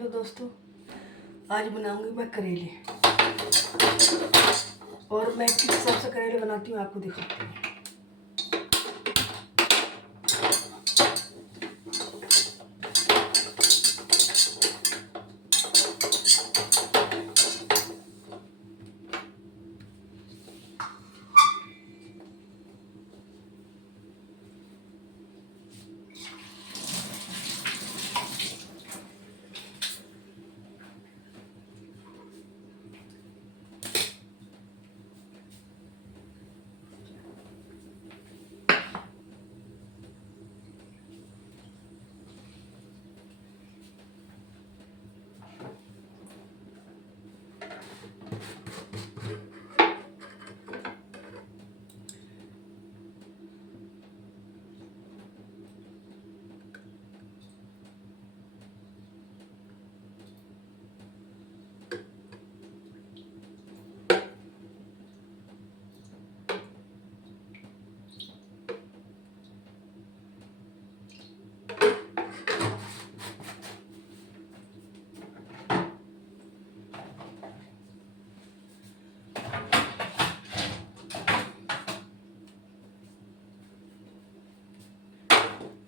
Hello दोस्तों, आज बनाऊंगी मैं करेले। और मैं किस हिसाब से करेले बनाती हूँ आपको दिखाती हूँ।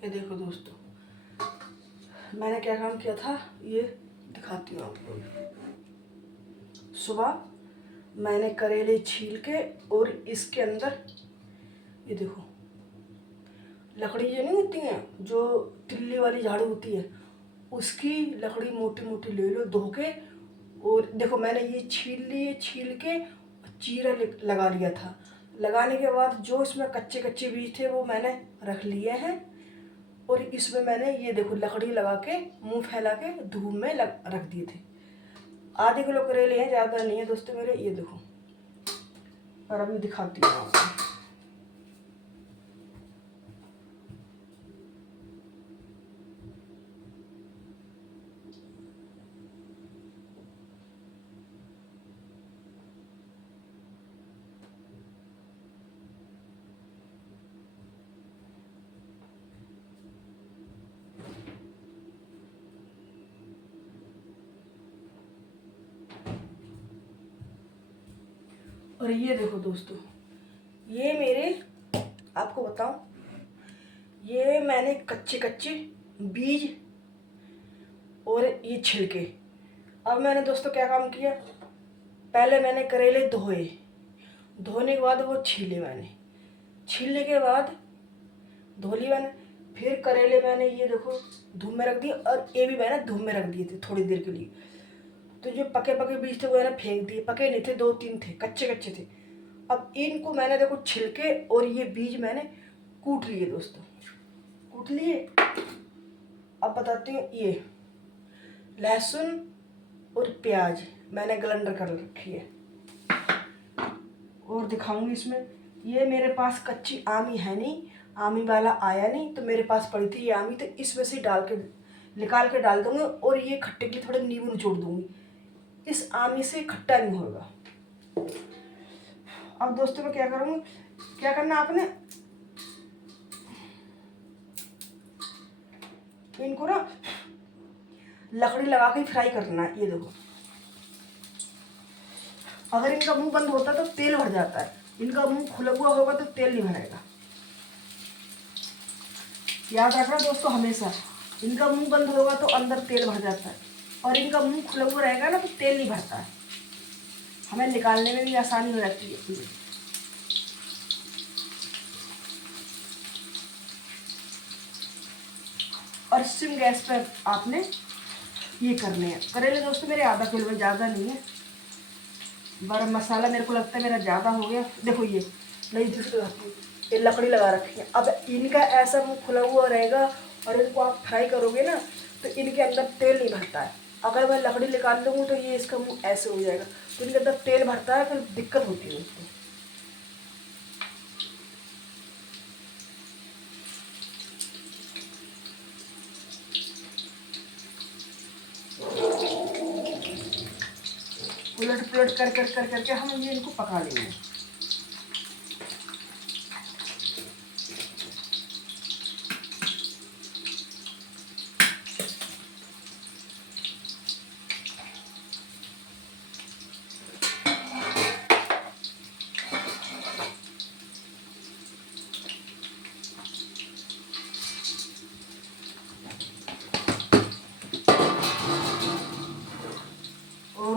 ये देखो दोस्तों, मैंने क्या काम किया था ये दिखाती हूँ आपको। सुबह मैंने करेले छील के और इसके अंदर ये देखो लकड़ी जो नहीं होती है, जो तिल्ली वाली झाड़ू होती है, उसकी लकड़ी मोटी मोटी ले लो धो के। और देखो मैंने ये छील के चीरा लगा लिया था। लगाने के बाद जो इसमें कच्चे कच्चे बीज थे वो मैंने रख लिए हैं। और इसमें मैंने ये देखो लकड़ी लगा के मुंह फैला के धूप में रख दिए थे। आधे किलो करेले हैं, ज़्यादा नहीं है दोस्तों मेरे। ये देखो, और अभी दिखाती हूँ आपको। और ये देखो दोस्तों, ये मेरे आपको बताऊं, ये मैंने कच्चे कच्चे बीज और ये छिलके। अब मैंने दोस्तों क्या काम किया, पहले मैंने करेले धोए, धोने के बाद वो छीले मैंने, छीलने के बाद धो लिए मैंने। फिर करेले मैंने ये देखो धूप में रख दिए, और ये भी मैंने धूप में रख दिए थे थोड़ी देर के लिए। तो जो पके पके बीज थे वो मैंने फेंक दिए, पके नहीं थे, 2-3 थे, कच्चे कच्चे थे। अब इनको मैंने देखो छिलके और ये बीज मैंने कूट लिए दोस्तों, कूट लिए। अब बताती हूँ, ये लहसुन और प्याज मैंने ग्राइंडर कर रखी है। और दिखाऊंगी इसमें, ये मेरे पास कच्ची आमी है नहीं, आमी वाला आया नहीं, तो मेरे पास पड़ी थी ये आमी, तो इसमें से निकाल के डाल दूंगी। और ये खट्टे के लिए थोड़े नींबू निचोड़ दूंगी, इस आमी से खट्टा नहीं होगा। अब दोस्तों मैं क्या करूँगी, क्या करना आपने, इनको ना लकड़ी लगा के फ्राई करना है। ये देखो, अगर इनका मुंह बंद होता तो तेल भर जाता है, इनका मुंह खुला हुआ होगा तो तेल नहीं भरेगा। याद रखना दोस्तों, हमेशा इनका मुंह बंद होगा तो अंदर तेल भर जाता है, और इनका मुंह खुला हुआ रहेगा ना तो तेल नहीं भरता है, हमें निकालने में भी आसानी हो जाती है। और सिम गैस पर आपने ये करने हैं करेले दोस्तों। मेरे आधा किलो में, ज़्यादा नहीं है। गरम मसाला मेरे को लगता है मेरा ज़्यादा हो गया। देखो ये नहीं ये लकड़ी लगा रखी है। अब इनका ऐसा मुंह खुला हुआ रहेगा, और इनको आप फ्राई करोगे ना तो इनके अंदर तेल नहीं भरता है। अगर मैं लकड़ी निकाल लूँगी तो ये इसका मुंह ऐसे हो जाएगा, तो इनके अंदर तेल भरता है, फिर दिक्कत होती है उसको। उलट पुलट कर करके हम ये इनको पका लेंगे।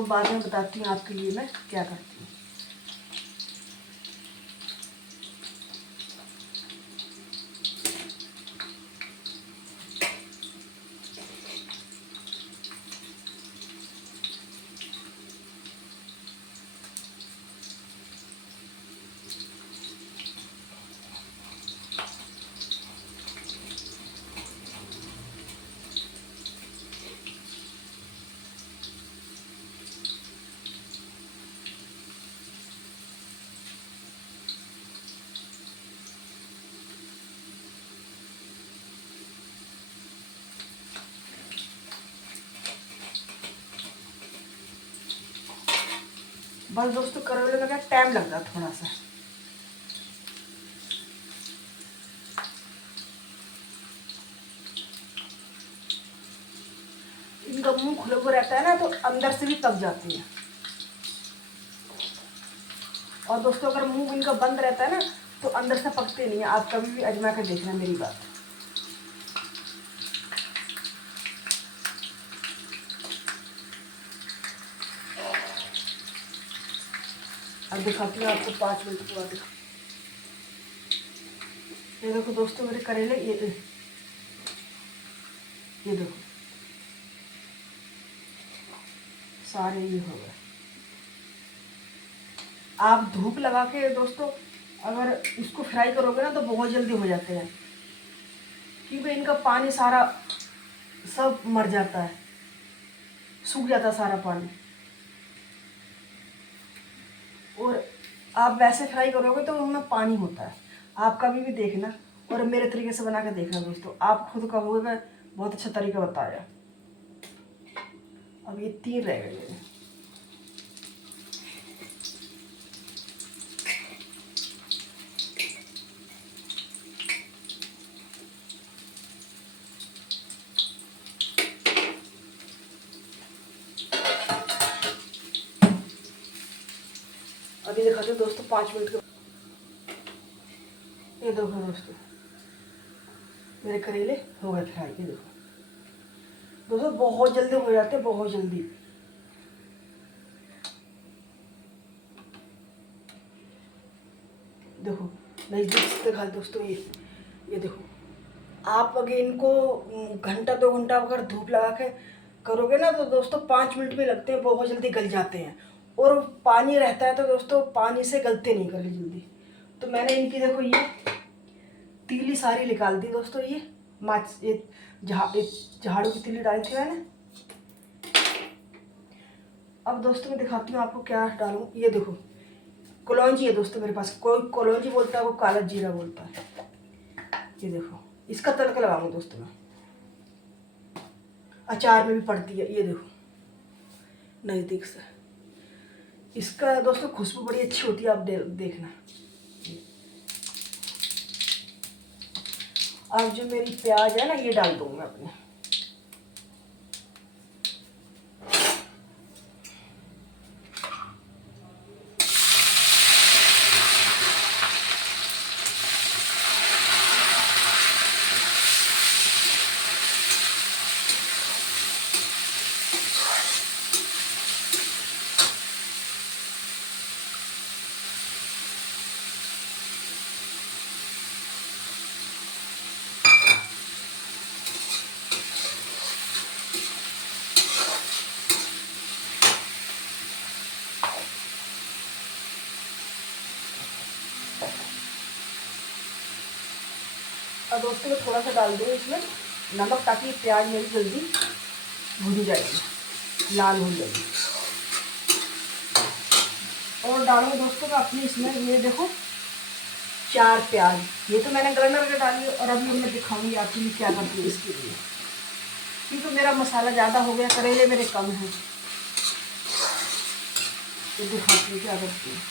मैं बाद में बताती हूँ आपके लिए मैं क्या करती हूँ। बस दोस्तों करेले में क्या टाइम लगता है थोड़ा सा। इनका मुंह खुला हुआ रहता है ना तो अंदर से भी पक जाती है। और दोस्तों अगर मुंह इनका बंद रहता है ना तो अंदर से पकते नहीं है। आप कभी भी आजमा कर देखना मेरी बात। अब दिखाती हूँ आपको 5 मिनट के बाद दिखा। ये देखो दोस्तों मेरे करेले ये देखो सारे ये हो गए। आप धूप लगा के दोस्तों अगर इसको फ्राई करोगे ना तो बहुत जल्दी हो जाते हैं, क्योंकि इनका पानी सारा सब मर जाता है, सूख जाता है सारा पानी। और आप वैसे फ्राई करोगे तो उनमें पानी होता है। आप कभी भी देखना और मेरे तरीके से बना के देखना दोस्तों, आप खुद कहोगे मैं बहुत अच्छा तरीका बताया। अब ये 3 रह गए मेरे। अभी दिखाते हैं दोस्तों 5 मिनट के। ये देखो दोस्तों मेरे करेले हो गए फ्राई। ये देखो दोस्तों बहुत जल्दी हो जाते हैं, बहुत जल्दी। देखो नज़दीक से दिखा दोस्तों ये देखो। आप अगर इनको घंटा 2 घंटा अगर धूप लगा के करोगे ना तो दोस्तों 5 मिनट भी लगते हैं, बहुत जल्दी गल जाते हैं। और पानी रहता है तो दोस्तों पानी से गलते नहीं करें जल्दी। तो मैंने इनकी देखो ये तीली सारी निकाल दी दोस्तों। ये झाड़ू की तीली डाली थी मैंने। अब दोस्तों मैं दिखाती हूँ आपको क्या डालूँ। ये देखो कलौंजी है दोस्तों मेरे पास, कोई कलौंजी बोलता है, वो काला जीरा बोलता है। ये देखो इसका तड़का लगाऊंगा दोस्तों मैं। अचार में भी पड़ती है, ये देखो नज़दीक से। इसका दोस्तों खुशबू बड़ी अच्छी होती है, आप देखना। अब जो मेरी प्याज है ना ये डाल दूंगा अपने। और दोस्तों मैं थोड़ा सा डाल दूँगी इसमें नमक, ताकि प्याज मेरी जल्दी भुन जाएगी, लाल हो जाएगी। और डालूंगी दोस्तों मैं अपनी इसमें, ये देखो 4 प्याज। ये तो मैंने ग्राइंडर करके डाली और अभी मैं दिखाऊंगी आपके लिए क्या करती हूँ इसके लिए, क्योंकि मेरा मसाला ज़्यादा हो गया, करेले मेरे कम हैं। तो दिखाती हूँ क्या करती हूँ।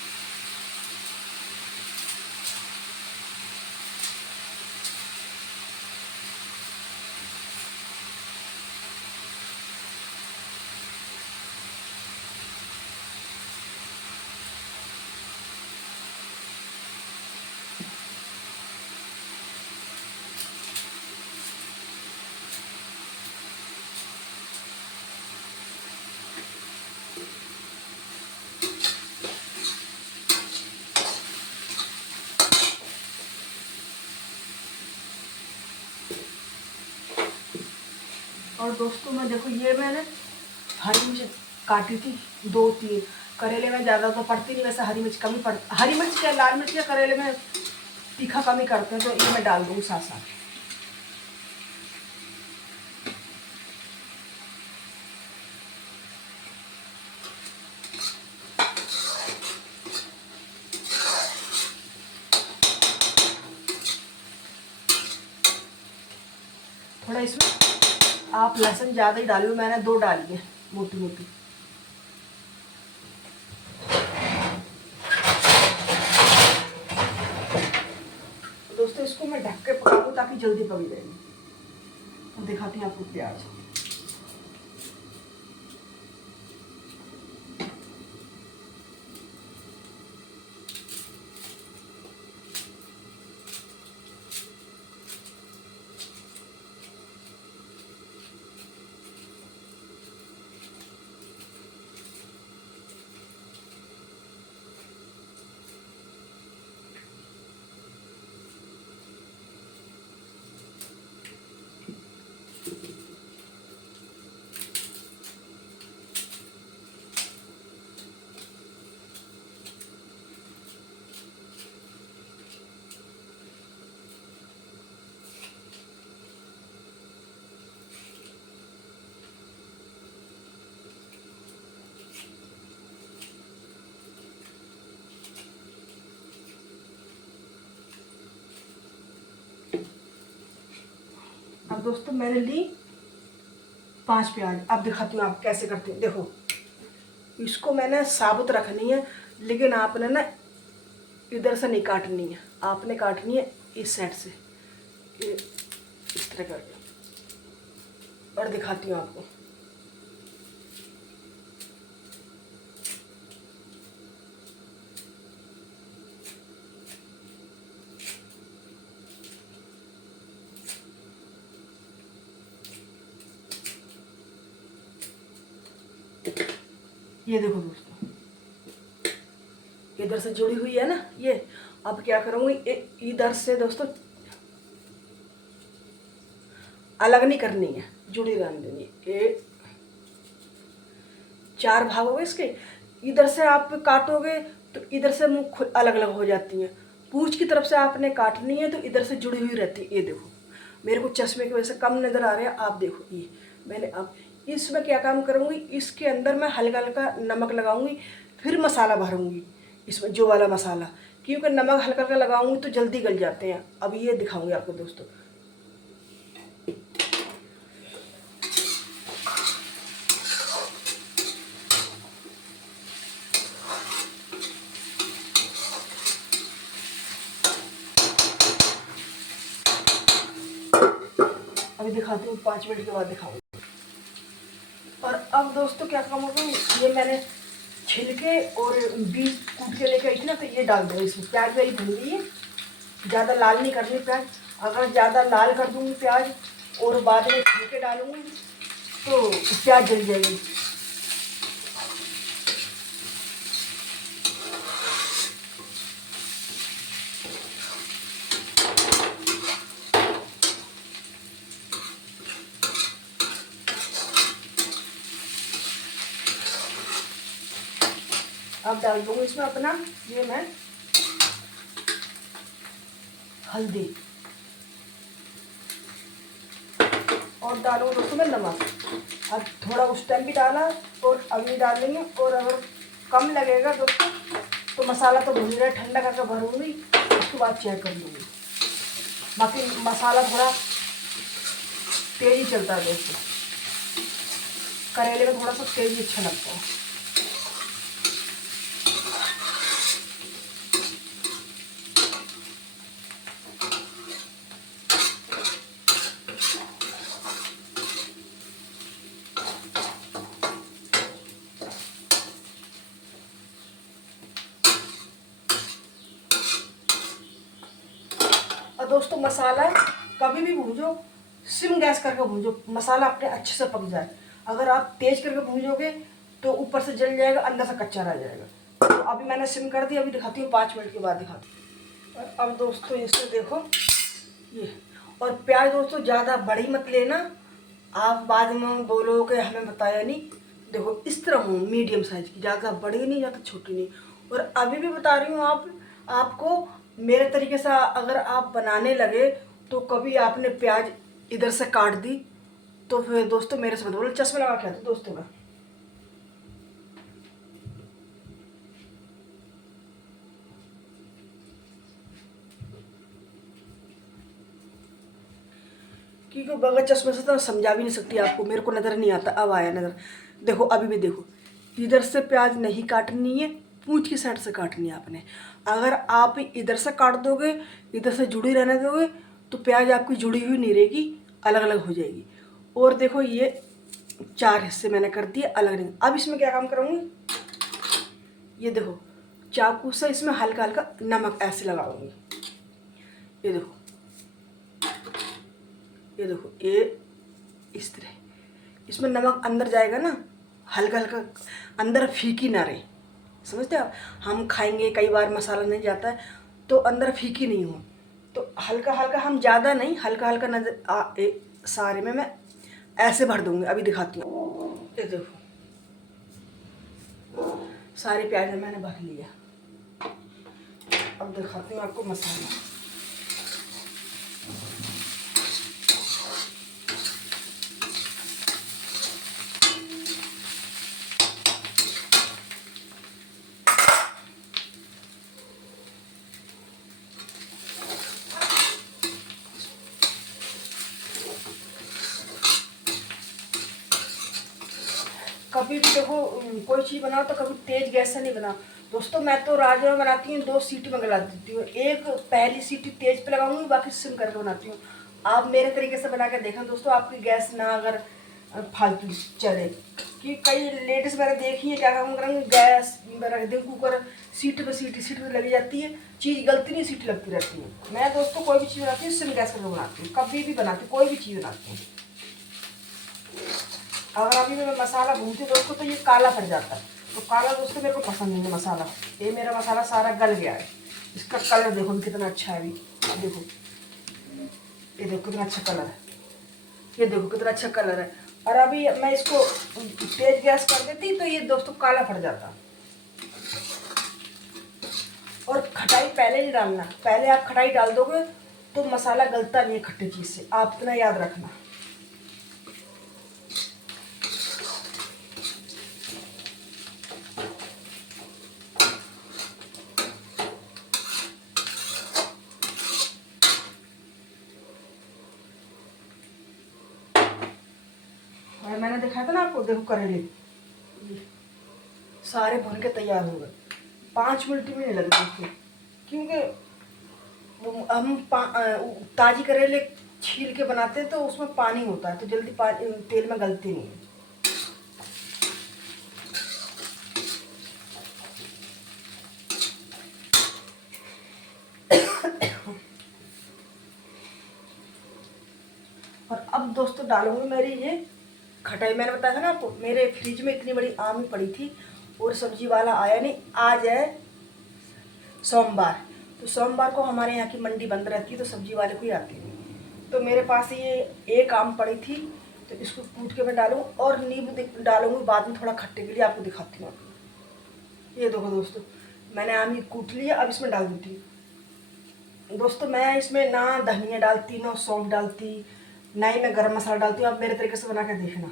दोस्तों मैं देखो ये मैंने हरी मिर्च काटी थी 2-3। करेले में ज़्यादा तो पड़ती नहीं, वैसे हरी मिर्च कम ही पड़ती। हरी मिर्च क्या लाल मिर्च या करेले में तीखा कम ही करते हैं, तो ये मैं डाल दूँगी साथ साथ। थोड़ा इसमें आप लहसुन ज़्यादा ही डालिए, मैंने 2 डाली है मोटी मोटी। दोस्तों इसको मैं ढक के पकाऊँ ताकि जल्दी पक जाएगी। तो दिखाती हूँ आपको प्याज। अब दोस्तों मैंने ली 5 प्याज। अब दिखाती हूँ आप कैसे करते हैं। देखो इसको मैंने साबुत रखनी है, लेकिन आपने ना इधर से नहीं काटनी है, आपने काटनी है इस साइड से, इस तरह करके। और दिखाती हूँ आपको। ये देखो दोस्तों, इधर से जुड़ी हुई है ना ये। अब क्या करूँगी, इधर से दोस्तों अलग नहीं करनी है, जुड़ी रहने देनी है। ये 4 भाग हो गए इसके। इधर से आप काटोगे तो इधर से मुँह खुद अलग अलग हो जाती हैं। पूंछ की तरफ से आपने काटनी है तो इधर से जुड़ी हुई रहती है। ये देखो मेरे को चश्मे की वजह से कम नज़र आ रहे हैं, आप देखो ये मैंने। अब इसमें क्या काम करूँगी, इसके अंदर मैं हल्का हल्का नमक लगाऊंगी, फिर मसाला भरूँगी इसमें जो वाला मसाला, क्योंकि नमक हल्का हल्का लगाऊंगी तो जल्दी गल जाते हैं। अब ये दिखाऊंगी आपको दोस्तों। अभी दिखाती हूँ, 5 मिनट के बाद दिखाऊंगी। और अब दोस्तों क्या काम होगा, ये मैंने छिलके और बीज कूट के लेके आई थी ना, तो ये डाल दूँगी इसमें। प्याज मेरी भून गई है, ज़्यादा लाल नहीं करनी प्याज। अगर ज़्यादा लाल कर दूँगी प्याज और बाद में छिलके डालूँगी तो प्याज जल जाएगी। अब डाल दूँगी इसमें अपना ये मैं हल्दी, और डालूंगी दोस्तों मैं नमक। अब थोड़ा उस टाइम भी डाला और अभी डाल लेंगे। और अगर कम लगेगा दोस्तों तो मसाला तो भून रहा है, ठंडा करके भरूँगी, उसके बाद चेक कर लूँगी। बाकी मसाला थोड़ा तेज ही चलता है दोस्तों, करेले में थोड़ा सा तेज ही अच्छा लगता है। और दोस्तों मसाला कभी भी भूंजो सिम गैस करके भूंजो, मसाला अपने अच्छे से पक जाए। अगर आप तेज करके भूंजोगे तो ऊपर से जल जाएगा, अंदर से कच्चा रह जाएगा। तो अभी मैंने सिम कर दी, अभी दिखाती हूँ 5 मिनट के बाद दिखाती हूँ। और अब दोस्तों इससे देखो ये, और प्याज दोस्तों ज़्यादा बड़ी मत लेना, आप बाद में बोलोगे हमें बताया नहीं। देखो इस तरह हूँ, मीडियम साइज की, ज़्यादा बड़ी नहीं ज़्यादा छोटी नहीं। और अभी भी बता रही हूँ आपको मेरे तरीके से अगर आप बनाने लगे तो कभी आपने प्याज इधर से काट दी तो फिर दोस्तों मेरे से मत बोलो। चश्मा लगा के आते दोस्तों का। क्योंकि बगैर चश्मे से तो समझा भी नहीं सकती आपको, मेरे को नज़र नहीं आता। अब आया नज़र। देखो अभी भी देखो, इधर से प्याज नहीं काटनी है, पूंछ की साइड से काटनी है आपने। अगर आप इधर से काट दोगे, इधर से जुड़ी रहने दोगे तो प्याज आपकी जुड़ी हुई नहीं रहेगी, अलग अलग हो जाएगी। और देखो ये 4 हिस्से मैंने कर दिए अलग नहीं। अब इसमें क्या काम करूँगी, ये देखो चाकू से इसमें हल्का हल्का नमक ऐसे लगाऊंगी। ये देखो, ये देखो, ये इस तरह इसमें नमक अंदर जाएगा ना, हल्का हल्का अंदर फीकी ना रहे। समझते हो, हम खाएंगे कई बार मसाला नहीं जाता है तो अंदर फीकी नहीं हो, तो हल्का हल्का, हम ज़्यादा नहीं, हल्का हल्का नजर सारे में मैं ऐसे भर दूंगी। अभी दिखाती हूँ। ये देखो सारे प्याज मैंने भर लिया। अब दिखाती हूँ आपको मसाला। कभी भी देखो कोई चीज़ बनाओ तो कभी तेज गैस से नहीं बनाओ दोस्तों। मैं तो राजमा बनाती हूँ 2 सीटी में गला देती हूँ, एक पहली सीटी तेज पे लगाऊंगी, बाकी सिम करके बनाती हूँ। आप मेरे तरीके से बना के देखना दोस्तों, आपकी गैस ना अगर फालतू चले। कि कई लेडीज़ मैंने देखी है क्या काम करेंगे, गैस रख दें, कुकर सीटी पे लगी जाती है, चीज़ गलती नहीं, सीटी लगती रहती है। मैं दोस्तों कोई भी चीज़ बनाती हूँ सिम गैस करके बनाती हूँ, कभी भी बनाती हूँ, कोई भी चीज़ बनाती हूँ। अगर अभी मैं मसाला भूनती हूँ दोस्तों तो ये काला पड़ जाता है, तो काला दोस्तों मेरे को पसंद नहीं है मसाला। ये मेरा मसाला सारा गल गया है। इसका कलर देखो कितना अच्छा है। अभी देखो, ये देखो कितना अच्छा कलर है, ये देखो कितना अच्छा कलर है। और अभी मैं इसको तेज गैस कर देती तो ये दोस्तों काला पड़ जाता। और खटाई पहले नहीं डालना, पहले आप खटाई डाल दोगे तो मसाला गलता नहीं है खट्टी चीज़ से, आप इतना याद रखना। और मैंने दिखाया था ना आपको, देखो करेले सारे भुन के तैयार हो गए, 5 मिनट भी नहीं लगे उसको। क्योंकि हम ताजी करेले छील के बनाते हैं तो उसमें पानी होता है, तो जल्दी पानी तेल में गलती नहीं है। और अब दोस्तों डालूंगी मेरी ये खटाई। मैंने बताया था ना आपको, मेरे फ्रिज में इतनी बड़ी आम ही पड़ी थी और सब्जी वाला आया नहीं। आज है सोमवार, तो सोमवार को हमारे यहाँ की मंडी बंद रहती है तो सब्जी वाले को ही आती है। तो मेरे पास ये एक आम पड़ी थी, तो इसको कूट के मैं डालूँ और नींबू डालूंगी बाद में थोड़ा खट्टे के लिए, आपको दिखाती हूँ। ये देखो दोस्तों मैंने आम ये कूट लिया, अब इसमें डाल देती हूँ। दोस्तों मैं इसमें ना धनिया डालती, ना सौंफ डालती, ना ही मैं गरम मसाला डालती हूँ। आप मेरे तरीके से बना के देखना।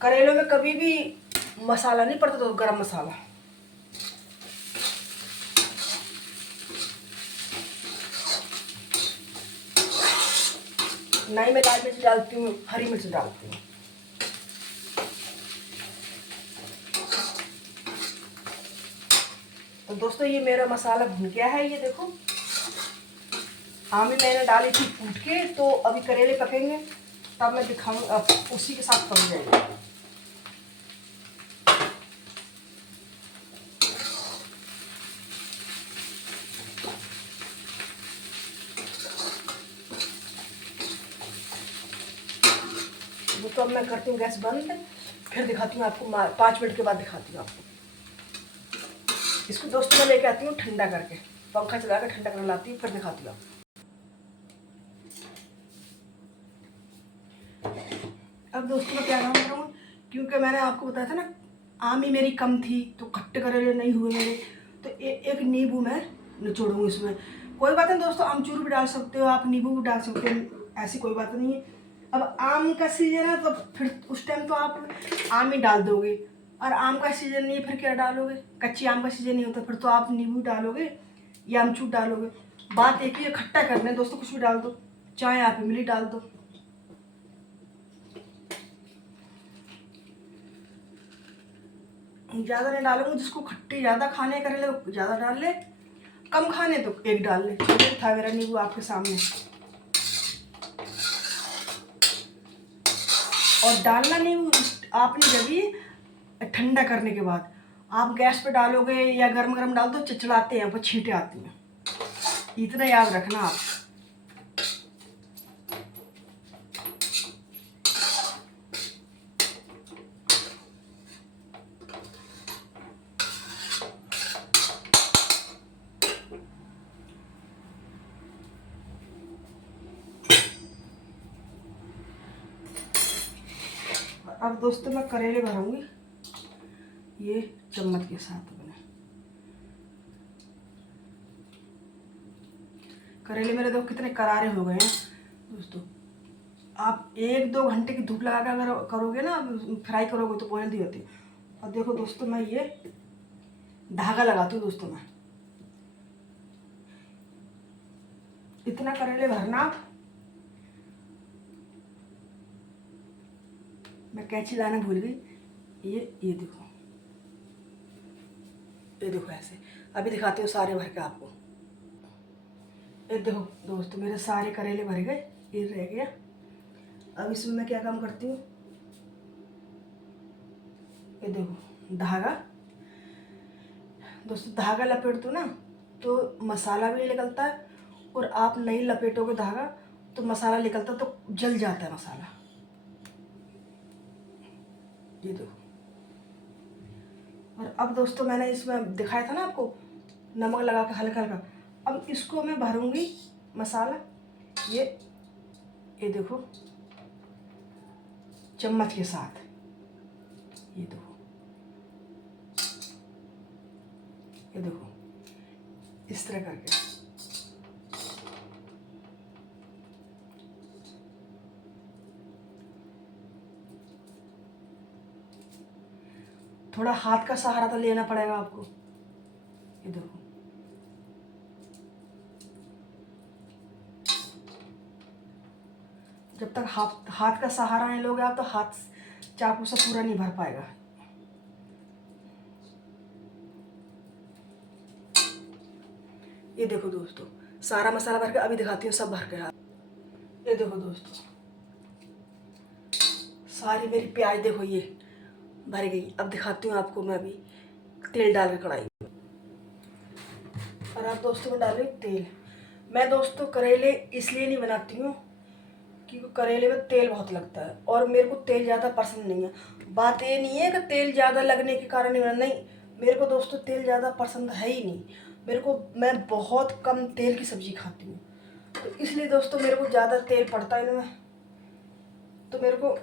करेलों में कभी भी मसाला नहीं पड़ता, तो गरम मसाला। ना ही मैं लाल मिर्च डालती हूँ, हरी मिर्च डालती हूँ। तो दोस्तों ये मेरा मसाला भुन गया है, ये देखो। आम भी मैंने डाली थी कूट के, तो अभी करेले पकेंगे तब मैं दिखाऊँ, अब उसी के साथ पक जाएगा। तो अब मैं करती हूँ गैस बंद, फिर दिखाती हूँ आपको, 5 मिनट के बाद दिखाती हूँ आपको। इसको दोस्तों मैं लेके आती हूँ ठंडा करके, पंखा चला कर ठंडा कर लाती हूँ, फिर दिखाती हूँ आपको। अब दोस्तों मैं क्या काम करूँगी, क्योंकि मैंने आपको बताया था ना आमी मेरी कम थी तो खट्टे करेले नहीं हुए मेरे, तो एक नींबू मैं निचोड़ूँगी इसमें। कोई बात नहीं दोस्तों, आमचूर भी डाल सकते हो आप, नींबू भी डाल सकते हो, ऐसी कोई बात नहीं है। अब आम का सीजन है तो फिर उस टाइम तो आप आम ही डाल दोगे, और आम का सीजन नहीं है फिर क्या डालोगे, कच्ची आम का सीजन नहीं होता फिर तो आप नींबू डालोगे या आमचूर डालोगे। बात एक ही है, खट्टा करना है दोस्तों, कुछ भी डाल दो, चाहे आप इमली डाल दो। ज़्यादा नहीं डालूंगी, जिसको खट्टी ज़्यादा खाने करेले वो ज़्यादा डाल ले, कम खाने तो एक डाल ले। ये था मेरा नींबू आपके सामने। और डालना नींबू आपने जब भी ठंडा करने के बाद, आप गैस पे डालोगे या गरम गरम डाल दो चिचड़ाते हैं, वो छींटे आती हैं, इतना याद रखना आप। अब दोस्तों मैं करेले भरूंगी ये चम्मच के साथ बने करेले। मेरे देखो कितने करारे हो गए हैं दोस्तों। आप 1-2 घंटे की धूप लगा के अगर करोगे ना, फ्राई करोगे तो बहुत जल्दी होती है। और देखो दोस्तों मैं ये धागा लगाती हूँ दोस्तों, मैं इतना करेले भरना आप। मैं कैंची लाना भूल गई, ये देखो, ये देखो ऐसे। अभी दिखाती हूँ सारे भर के आपको। ये देखो दोस्तों मेरे सारे करेले भर गए, ये रह गया। अब इसमें मैं क्या काम करती हूँ, ये देखो धागा दोस्तों, धागा लपेट दो ना तो मसाला भी निकलता है, और आप नहीं लपेटोगे धागा तो मसाला निकलता तो जल जाता है मसाला। ये देखो। और अब दोस्तों मैंने इसमें दिखाया था ना आपको नमक लगा के हल्का हल्का, अब इसको मैं भरूंगी मसाला। ये देखो चम्मच के साथ, ये देखो, ये देखो इस तरह करके। थोड़ा हाथ का सहारा तो लेना पड़ेगा आपको। ये देखो, जब तक हाथ का सहारा नहीं लोगे आप तो हाथ चाकू से पूरा नहीं भर पाएगा। ये देखो दोस्तों सारा मसाला भर के, अभी दिखाती हूँ सब भर के हाथ। ये देखो दोस्तों सारी मेरी प्याज देखो ये भर गई। अब दिखाती हूँ आपको मैं अभी तेल डाल के कढ़ाई में। और आप दोस्तों में डाल रही हूँ तेल। मैं दोस्तों करेले इसलिए नहीं बनाती हूँ क्योंकि करेले में तेल बहुत लगता है, और मेरे को तेल ज़्यादा पसंद नहीं है। बात ये नहीं है कि तेल ज़्यादा लगने के कारण नहीं, मेरे को दोस्तों तेल ज़्यादा पसंद है ही नहीं। मैं बहुत कम तेल की सब्ज़ी खाती हूँ, तो इसलिए दोस्तों मेरे को ज़्यादा तेल पड़ता है इनमें, तो मेरे को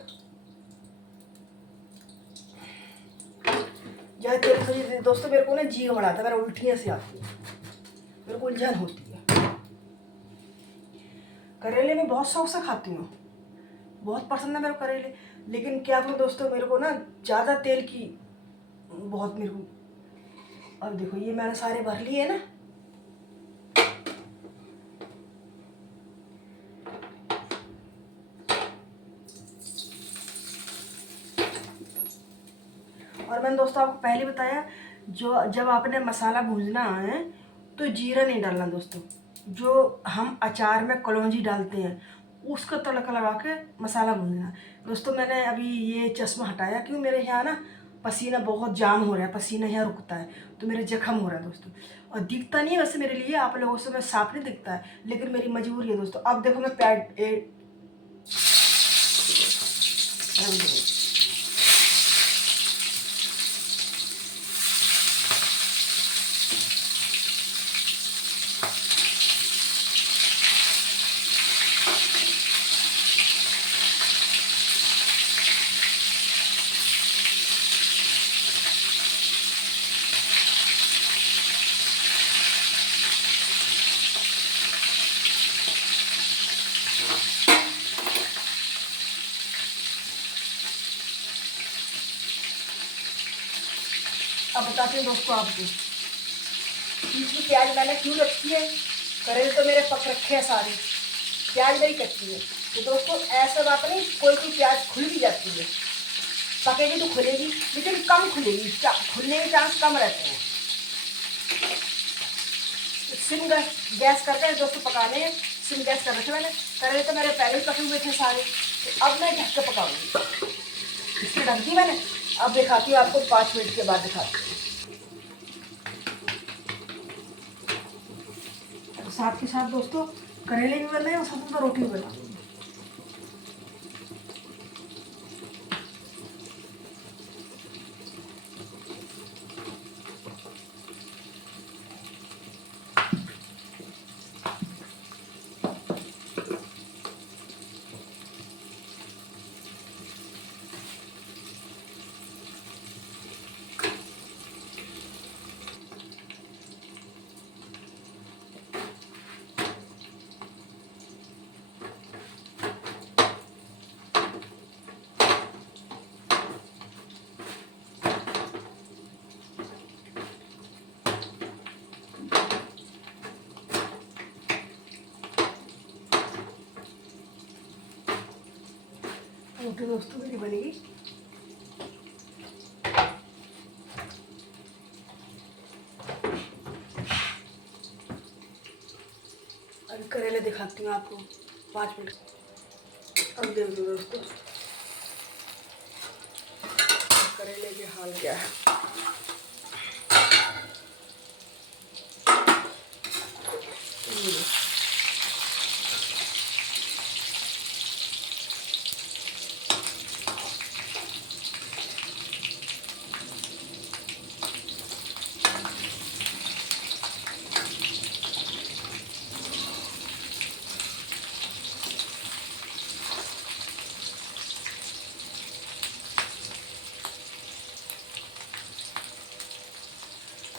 ज़्यादा तेल सब्जी दोस्तों मेरे को ना जी घबराता है, मेरा उल्टियाँ से आती है, मेरे को उलझन होती है। करेले में बहुत शौक से खाती हूँ, बहुत पसंद है मेरे को करेले, लेकिन क्या करूँ दोस्तों मेरे को ना ज़्यादा तेल की बहुत मेरे को। अब देखो ये मैंने सारे भर लिए ना, और मैंने दोस्तों आपको पहले बताया जो जब आपने मसाला भूनना है तो जीरा नहीं डालना दोस्तों। जो हम अचार में कलौंजी डालते हैं उसका तड़का लगा के मसाला भूनना। दोस्तों मैंने अभी ये चश्मा हटाया क्योंकि मेरे यहाँ ना पसीना बहुत जाम हो रहा है, पसीना यहाँ रुकता है तो मेरे जख्म हो रहा है दोस्तों। और दिखता नहीं है वैसे मेरे लिए, आप लोगों से मैं साफ नहीं दिखता है, लेकिन मेरी मजबूरी है दोस्तों। अब देखो मैं अब बताती हूँ दोस्तों आपको बीच में प्याज मैंने क्यों रखी है। करेले तो मेरे पक रखे हैं सारे, प्याज मेरी कच्ची है। तो दोस्तों ऐसा बात नहीं, कोई कोई प्याज खुल भी जाती है, पकेगी तो खुलेगी लेकिन कम खुलेगी, खुलने के चांस कम रहते हैं। सिम गैस करके दोस्तों पकाने हैं, सिम गैस कर रखे मैंने। करेले तो मेरे पहले ही पके हुए थे सारे, तो अब मैं ढक के पकाऊंगी। इससे ढक दी मैंने। अब दिखाती हूँ आपको, 5 मिनट के बाद दिखाती हूँ। तो साथ के साथ दोस्तों करेले भी बन रहे हैं और साथ में रोटी भी बना दूँगी। रोटी दोस्तों मेरी बनेगी। अभी करेले दिखाती हूँ आपको 5 मिनट। अब देख लो दोस्तों करेले के हाल क्या है।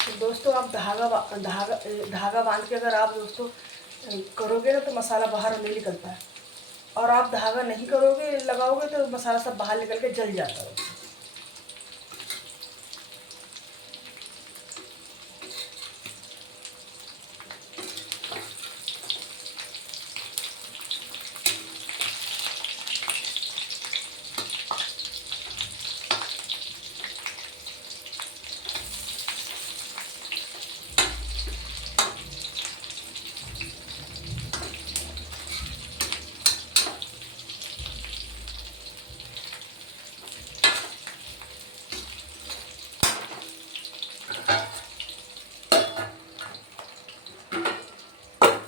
तो दोस्तों आप धागा बांध के अगर आप दोस्तों करोगे ना तो मसाला बाहर नहीं निकलता है, और आप धागा नहीं करोगे लगाओगे तो मसाला सब बाहर निकल के जल जाता है।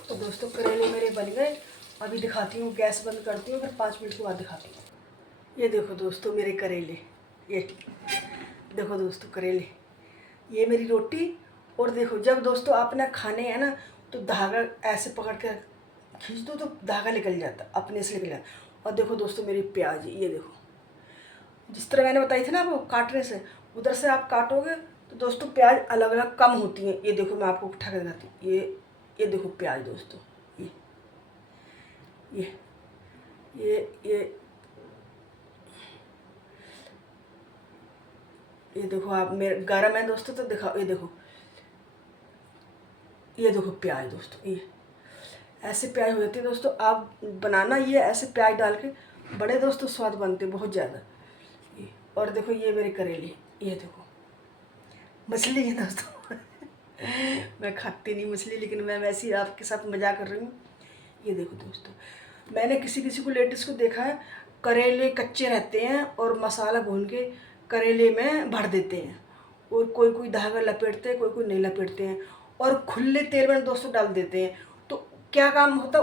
तो दोस्तों करेले मेरे बन गए। अभी दिखाती हूँ, गैस बंद करती हूँ, फिर 5 मिनट के बाद दिखाती हूँ। ये देखो दोस्तों मेरे करेले, ये देखो दोस्तों करेले, ये मेरी रोटी। और देखो जब दोस्तों आपने खाने हैं ना तो धागा ऐसे पकड़ के खींच दो तो धागा निकल जाता, अपने से निकल जाता। और देखो दोस्तों मेरी प्याज, ये देखो जिस तरह मैंने बताई थी ना आपको काटने से, उधर से आप काटोगे तो दोस्तों प्याज अलग अलग कम होती हैं। ये देखो मैं आपको उठा के दिखाती हूँ, ये देखो प्याज दोस्तों, ये ये ये ये देखो आप, मेरे गरम है दोस्तों तो दिखाओ। ये देखो प्याज दोस्तों, ये ऐसे प्याज हो जाती है दोस्तों। आप बनाना ये ऐसे प्याज डाल के, बड़े दोस्तों स्वाद बनते बहुत ज़्यादा। और देखो ये मेरे करेले, ये देखो मछली है दोस्तों मैं खाती नहीं मछली, लेकिन मैं वैसे ही आपके साथ मजाक कर रही हूँ। ये देखो दोस्तों, मैंने किसी किसी को लेडीज़ को देखा है करेले कच्चे रहते हैं और मसाला भून के करेले में भर देते हैं, और कोई कोई धागा लपेटते हैं, कोई कोई नहीं लपेटते हैं, और खुले तेल में दोस्तों डाल देते हैं। तो क्या काम होता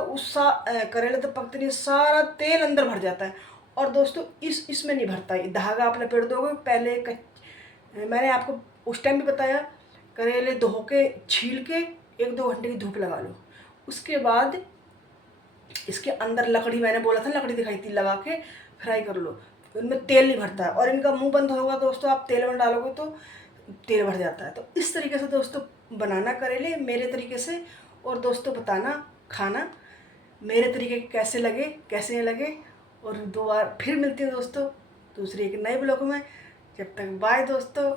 है, करेले तो पकते नहीं, सारा तेल अंदर भर जाता है। और दोस्तों इसमें नहीं भरता, ये धागा आप लपेट दोगे पहले मैंने आपको उस टाइम भी बताया, करेले धो के छील के 1-2 घंटे की धूप लगा लो, उसके बाद इसके अंदर लकड़ी, मैंने बोला था लकड़ी दिखाई थी, लगा के फ्राई कर लो। इनमें तेल नहीं भरता है, और इनका मुंह बंद होगा दोस्तों, आप तेल में डालोगे तो तेल भर जाता है। तो इस तरीके से दोस्तों बनाना करेले मेरे तरीके से, और दोस्तों बताना खाना मेरे तरीके के कैसे लगे कैसे नहीं लगे। और 2 बार फिर मिलती हूँ दोस्तों दूसरी एक नए ब्लॉग में। जब तक बाय दोस्तों,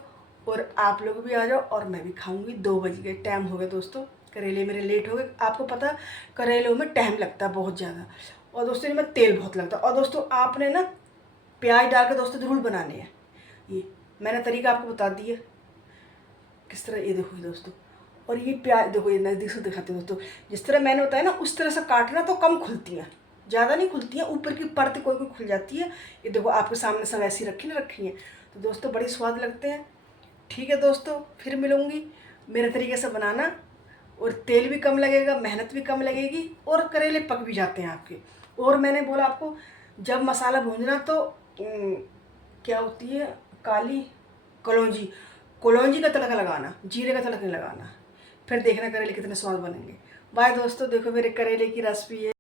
और आप लोग भी आ जाओ और मैं भी खाऊंगी। 2 बज गए, टाइम हो गया दोस्तों, करेले मेरे लेट हो गए। आपको पता करेलों में टाइम लगता है बहुत ज़्यादा, और दोस्तों इनमें तेल बहुत लगता है। और दोस्तों आपने ना प्याज डाल के दोस्तों ज़रूर बनाने हैं। ये मैंने तरीका आपको बता दिया किस तरह। ये देखो दोस्तों, और ये प्याज देखो, ये नज़दीक से दिखाते हैं दोस्तों, जिस तरह मैंने बताया ना उस तरह से काटना तो कम खुलती हैं, ज़्यादा नहीं खुलती हैं, ऊपर की परत कोई कोई खुल जाती है। ये देखो आपके सामने सब ऐसी रखी ना रखी हैं, तो दोस्तों बड़ी स्वाद लगते हैं। ठीक है दोस्तों, फिर मिलूँगी मेरे तरीके से बनाना, और तेल भी कम लगेगा, मेहनत भी कम लगेगी, और करेले पक भी जाते हैं आपके। और मैंने बोला आपको जब मसाला भूंजना तो क्या होती है, काली कलौंजी, कलौंजी का तड़का लगाना, जीरे का तड़का नहीं लगाना। फिर देखना करेले कितने स्वाद बनेंगे। बाय दोस्तों, देखो मेरे करेले की रेसिपी है।